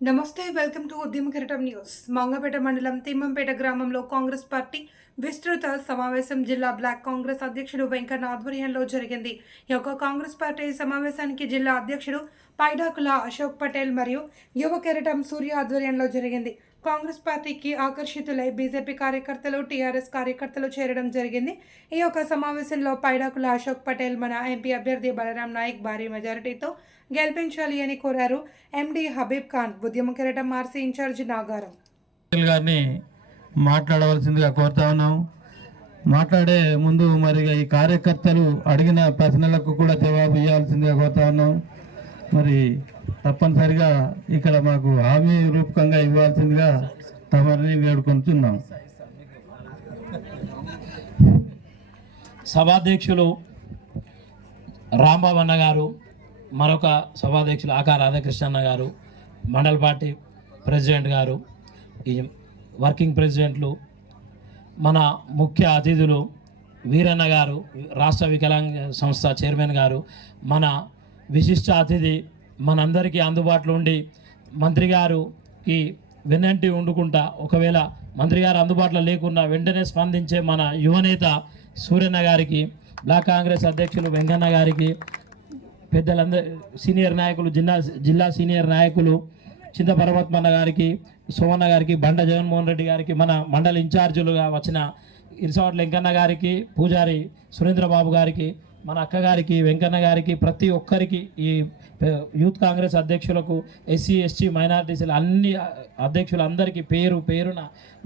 నమస్తే, welcome to ఉద్యమ కిరీటం న్యూస్. మంగపేట మండలం తిమ్మంపేట గ్రామంలో కాంగ్రెస్ పార్టీ విస్తృత సమావేశం జిల్లా బ్లాక్ కాంగ్రెస్ అధ్యక్షుడు వెంకన్న ఆధ్వర్యంలో జరిగింది. ఈ యొక్క కాంగ్రెస్ పార్టీ సమావేశానికి జిల్లా అధ్యక్షుడు పైడాకుల అశోక్ పటేల్ మరియు యువ కిరీటం సూర్య ఆధ్వర్యంలో జరిగింది. కాంగ్రెస్ పార్టీకి ఆకర్షితులై బీజేపీ కార్యకర్తలు, టీఆర్ఎస్ కార్యకర్తలు చేరడం జరిగింది. ఈ యొక్క సమావేశంలో పైడాకుల అశోక్ పటేల్ మన ఎంపీ అభ్యర్థి బలరాం నాయక్ భారీ మెజారిటీతో గెలిపించాలి అని కోరారు. ఎండి హబీబ్ ఖాన్, ఉద్యమ కిరీటం ఆర్సీ ఇన్ఛార్జ్ నాగారం గారిని మాట్లాడవలసిందిగా కోరుతా ఉన్నాం. మాట్లాడే ముందు మరి ఈ కార్యకర్తలు అడిగిన ప్రశ్నలకు కూడా జవాబు ఇవ్వాల్సిందిగా కోరుతా ఉన్నాం. మరి తప్పనిసరిగా ఇక్కడ మాకు హామీ రూపకంగా ఇవ్వాల్సిందిగా తమరిని వేడుకుంటున్నాం. సభాధ్యక్షులు రాంబాబు అన్న గారు, మరొక సభాధ్యక్షులు ఆకా రాధాకృష్ణ గారు, మండల పార్టీ ప్రెసిడెంట్ గారు, ఈ వర్కింగ్ ప్రెసిడెంట్లు, మన ముఖ్య అతిథులు వీరన్న గారు, రాష్ట్ర వికలాంగ సంస్థ చైర్మన్ గారు, మన విశిష్ట అతిథి మనందరికీ అందుబాటులో ఉండి మంత్రి గారుకి వెన్నంటి ఉండుకుంటా, ఒకవేళ మంత్రి గారు అందుబాటులో లేకున్నా వెంటనే స్పందించే మన యువనేత సూర్యన్న గారికి, బ్లాక్ కాంగ్రెస్ అధ్యక్షులు వెంకన్న గారికి, పెద్దలందరూ సీనియర్ నాయకులు, జిల్లా సీనియర్ నాయకులు చింతపరమాత్మన్న గారికి, సోమన్న గారికి, బండ జగన్మోహన్ రెడ్డి గారికి, మన మండల ఇన్ఛార్జీలుగా వచ్చిన ఇరిసవాడ వెంకన్న గారికి, పూజారి సురేంద్రబాబు గారికి, మన అక్కగారికి, వెంకన్న గారికి, ప్రతి ఒక్కరికి, ఈ యూత్ కాంగ్రెస్ అధ్యక్షులకు, ఎస్సీ ఎస్టీ మైనారిటీస్ అన్ని అధ్యక్షులందరికీ పేరు పేరున,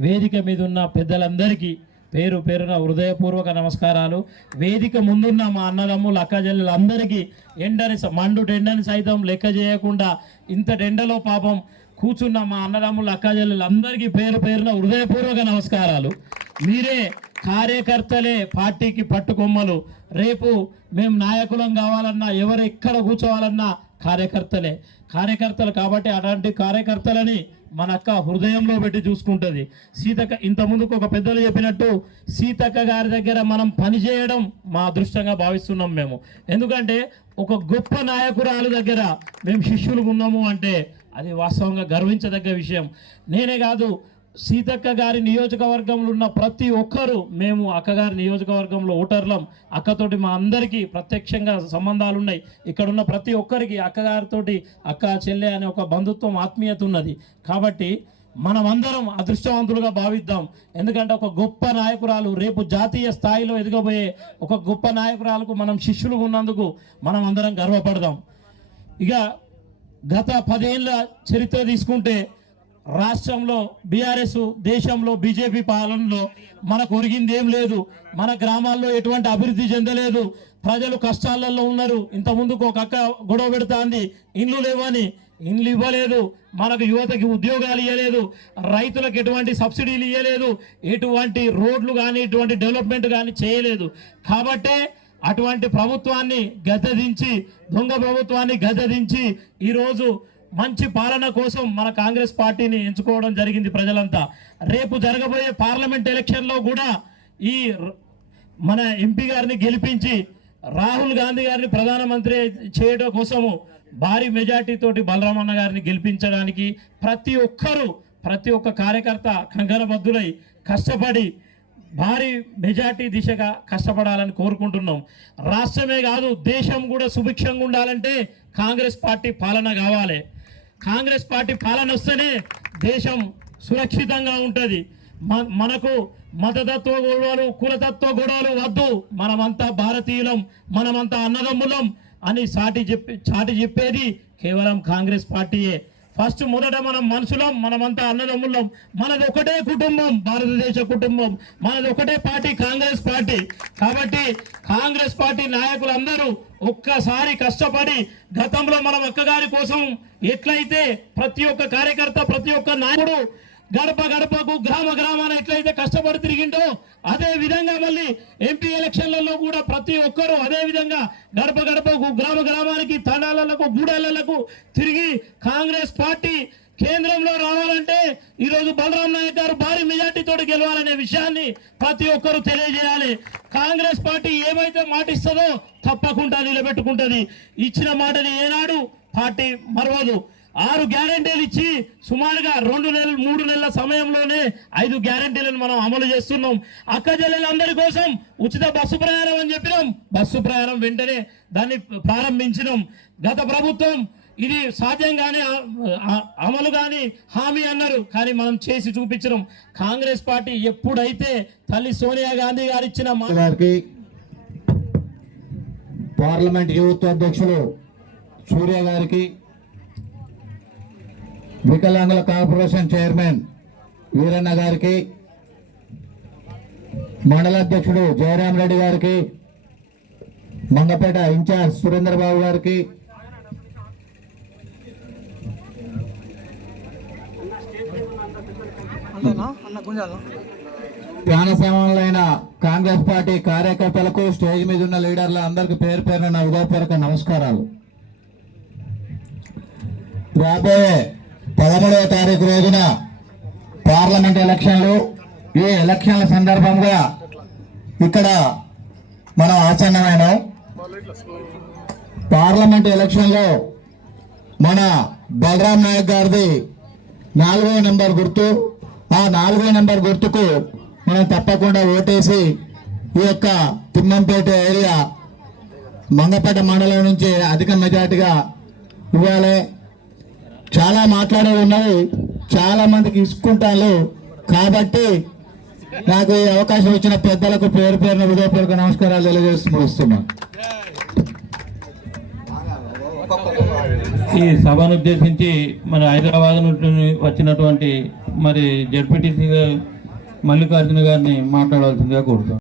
వేదిక మీద ఉన్న పెద్దలందరికీ పేరు పేరున హృదయపూర్వక నమస్కారాలు. వేదిక ముందున్న మా అన్నదమ్ములు, అక్కజల్లులందరికీ మండు టెండని సైతం లెక్క చేయకుండా ఇంత టెండలో పాపం కూర్చున్న మా అన్నదమ్ములు, అక్కజల్లులందరికీ పేరు పేరున హృదయపూర్వక నమస్కారాలు. మీరే కార్యకర్తలే పార్టీకి పట్టుకొమ్మలు. రేపు మేము నాయకులం కావాలన్నా, ఎవరు ఎక్కడ కూర్చోవాలన్నా కార్యకర్తలు కాబట్టి అలాంటి కార్యకర్తలని మన అక్క హృదయంలో పెట్టి చూసుకుంటుంది. సీతక్క ఇంతకుముందుకు ఒక పెద్దలు చెప్పినట్టు సీతక్క గారి దగ్గర మనం పనిచేయడం మా అదృష్టంగా భావిస్తున్నాం మేము. ఎందుకంటే ఒక గొప్ప నాయకురాలు దగ్గర మేము శిష్యులు ఉన్నాము అంటే అది వాస్తవంగా గర్వించదగ్గ విషయం. నేనే కాదు, సీతక్క గారి నియోజకవర్గంలో ఉన్న ప్రతి ఒక్కరూ, మేము అక్కగారి నియోజకవర్గంలో ఓటర్లం. అక్కతోటి మా అందరికీ ప్రత్యక్షంగా సంబంధాలు ఉన్నాయి. ఇక్కడున్న ప్రతి ఒక్కరికి అక్కగారితోటి అక్క చెల్లె అనే ఒక బంధుత్వం, ఆత్మీయత ఉన్నది. కాబట్టి మనమందరం అదృష్టవంతులుగా భావిద్దాం. ఎందుకంటే ఒక గొప్ప నాయకురాలు, రేపు జాతీయ స్థాయిలో ఎదగబోయే ఒక గొప్ప నాయకురాలకు మనం శిష్యులు ఉన్నందుకు మనం అందరం గర్వపడదాం. ఇక గత 10 ఏళ్ళ చరిత్ర తీసుకుంటే రాష్ట్రంలో బీఆర్ఎస్, దేశంలో బీజేపీ పాలనలో మనకు ఒరిగింది ఏం లేదు. మన గ్రామాల్లో ఎటువంటి అభివృద్ధి చెందలేదు. ప్రజలు కష్టాలలో ఉన్నారు. ఇంత ముందుకు ఒక అక్క గొడవ పెడతాంది, ఇండ్లు లేవని. ఇండ్లు ఇవ్వలేదు, మనకు యువతకి ఉద్యోగాలు ఇవ్వలేదు, రైతులకు ఎటువంటి సబ్సిడీలు ఇవ్వలేదు, ఎటువంటి రోడ్లు కానీ ఎటువంటి డెవలప్మెంట్ కానీ చేయలేదు. కాబట్టే అటువంటి ప్రభుత్వాన్ని గద్దదించి, దొంగ ప్రభుత్వాన్ని గద్దదించి ఈరోజు మంచి పాలన కోసం మన కాంగ్రెస్ పార్టీని ఎంచుకోవడం జరిగింది ప్రజలంతా. రేపు జరగబోయే పార్లమెంట్ ఎలక్షన్లో కూడా ఈ మన ఎంపీ గారిని గెలిపించి రాహుల్ గాంధీ గారిని ప్రధానమంత్రి చేయడం కోసము భారీ మెజార్టీతోటి బలరామన్న గారిని గెలిపించడానికి ప్రతి ఒక్క కార్యకర్త కంకణబద్ధులై కష్టపడి భారీ మెజార్టీ దిశగా కష్టపడాలని కోరుకుంటున్నాం. రాష్ట్రమే కాదు, దేశం కూడా సుభిక్షంగా ఉండాలంటే కాంగ్రెస్ పార్టీ పాలన కావాలి. కాంగ్రెస్ పార్టీ పాలన వస్తేనే దేశం సురక్షితంగా ఉంటుంది. మనకు మతతత్వ గొడవలు, కులతత్వ గొడవలు వద్దు. మనమంతా భారతీయులం, మనమంతా అన్నదమ్ములం అని చాటి చెప్పేది కేవలం కాంగ్రెస్ పార్టీయే. ఫస్ట్ మొదట మనం మనుషులం, మనమంతా అన్నదమ్ములం. మనది ఒకటే కుటుంబం, భారతదేశ కుటుంబం. మనది ఒకటే పార్టీ, కాంగ్రెస్ పార్టీ. కాబట్టి కాంగ్రెస్ పార్టీ నాయకులందరూ ఒక్కసారి కష్టపడి, గతంలో మనం అక్కగారి కోసం ఎట్లయితే ప్రతి ఒక్క కార్యకర్త, ప్రతి ఒక్క నాయకుడు గడప గడపకు, గ్రామ గ్రామాన ఎట్లయితే కష్టపడి తిరిగిండో, అదే విధంగా మళ్ళీ ఎంపీ ఎలక్షన్లలో కూడా ప్రతి ఒక్కరూ అదే విధంగా గడప గడపకు, గ్రామ గ్రామానికి, తండాలకు, గూడెలకు తిరిగి కాంగ్రెస్ పార్టీ కేంద్రంలో రావాలంటే ఈరోజు బలరాం నాయక్ గారు భారీ మెజార్టీతో గెలవాలనే విషయాన్ని ప్రతి ఒక్కరూ తెలియజేయాలి. కాంగ్రెస్ పార్టీ ఏమైతే మాట ఇస్తుందో తప్పకుండా నిలబెట్టుకుంటుంది. ఇచ్చిన మాటని ఏనాడు పార్టీ మరవదు. 6 గ్యారెంటీలు ఇచ్చి సుమారుగా 2 నెలలు 3 నెలల సమయంలోనే 5 గ్యారెంటీలను మనం అమలు చేస్తున్నాం. అక్క చెల్లెలందరి కోసం ఉచిత బస్సు ప్రయాణం అని చెప్పినాం. బస్సు ప్రయాణం వెంటనే దాన్ని ప్రారంభించినాం. గత ప్రభుత్వం ఇది సాధ్యం కానీ అమలు కానీ హామీ అన్నారు, కానీ మనం చేసి చూపించడం. కాంగ్రెస్ పార్టీ ఎప్పుడైతే తల్లి సోనియా గాంధీ గారు ఇచ్చిన గారికి, పార్లమెంట్ యూత్ అధ్యక్షులు సూర్య గారికి, వికలాంగుల కార్పొరేషన్ చైర్మన్ వీరన్న గారికి, మండల అధ్యక్షుడు జయరాం రెడ్డి గారికి, మంగపేట ఇన్ఛార్జ్ సురేందర్ బాబు గారికి, ధ్యాన సేవలైన కాంగ్రెస్ పార్టీ కార్యకర్తలకు, స్టేజ్ మీద ఉన్న లీడర్ల అందరికి పేరు పేరున నా హృదయపూర్వక నమస్కారాలు. రాబోయే 13వ తారీఖు రోజున పార్లమెంట్ ఎలక్షన్లు. ఈ ఎలక్షన్ల సందర్భంగా ఇక్కడ మనం ఆసన్నమైన పార్లమెంట్ ఎలక్షన్లో మన బలరాం నాయక్ గారిది 4వ నెంబర్ గుర్తు. ఆ 4వ నెంబర్ గుర్తుకు మనం తప్పకుండా ఓటేసి ఈ యొక్క తిమ్మంపేట ఏరియా మంగపేట మండలం నుంచి అధిక మెజార్టీగా ఇవ్వాలి. చాలా మాట్లాడేవి ఉన్నది, చాలా మందికి ఇసుకుంటాను. కాబట్టి నాకు ఈ అవకాశం ఇచ్చిన పెద్దలకు పేరు పేరున హృదయపూర్వక నమస్కారాలు తెలియజేస్తూ ముగిస్తున్నాను. ఈ సభను ఉద్దేశించి మరి హైదరాబాద్ నుండి వచ్చినటువంటి మరి జడ్పీటీసీ మల్లికార్జున గారిని మాట్లాడాల్సిందిగా కోరుతాం.